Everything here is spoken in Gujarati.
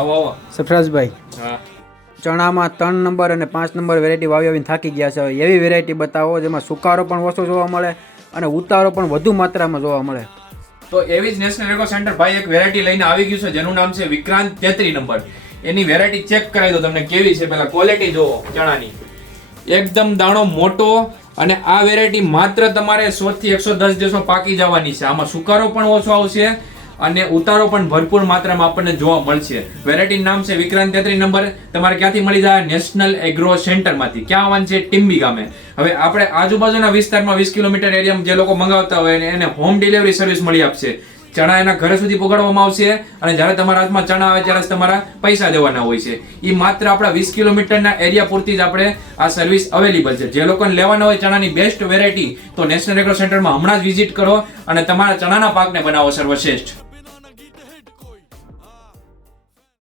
આવો સરફરાજભાઈ, હા ચણામાં 3 નંબર અને 5 નંબર વેરાયટી વાવીને થાકી ગયા છે. હવે એવી વેરાયટી બતાવો જેમાં સુકારો પણ ઓછો જોવા મળે અને ઉતારો પણ વધુ માત્રામાં જોવા મળે. તો એવી જ નેશનલ એગ્રો સેન્ટર ભાઈ એક વેરાયટી લઈને આવી ગયું છે જેનું નામ છે વિક્રાંત 33 નંબર. એની વેરાયટી ચેક કરાવી દો તમને કેવી છે. પહેલા ક્વોલિટી જોવો ચણાની, એકદમ દાણો મોટો. અને આ વેરાયટી માત્ર તમારે 100 થી 110 દિવસમાં પાકી જવાની છે. આમાં સુકારો પણ ઓછો આવશે અને ઉતારો પણ ભરપૂર માત્રામાં આપણને જોવા મળશે. વેરાયટી નામ છે વિક્રાંત 33 નંબર. તમારે ક્યાંથી મળી જાય? નેશનલ એગ્રો સેન્ટરમાંથી. ક્યાં આવવાનું છે? ટીમ્બી ગામે. હવે આપણે આજુબાજુના વિસ્તારમાં 20 કિલોમીટર એરિયામાં જે લોકો મંગાવતા હોય એને હોમ ડિલિવરી સર્વિસ મળી આપશે. ચણા એના ઘર સુધી પહોંચાડવામાં આવશે અને જ્યારે તમારા હાથમાં ચણા આવે ત્યારે તમારા પૈસા દેવાના હોય છે. એ માત્ર આપણા 20 કિલોમીટરના એરિયા પૂરતી જ આપણે આ સર્વિસ અવેલેબલ છે. જે લોકોને લેવાના હોય ચણાની બેસ્ટ વેરાયટી તો નેશનલ એગ્રો સેન્ટરમાં હમણાં જ વિઝિટ કરો અને તમારા ચણાના પાકને બનાવો સર્વશ્રેષ્ઠ.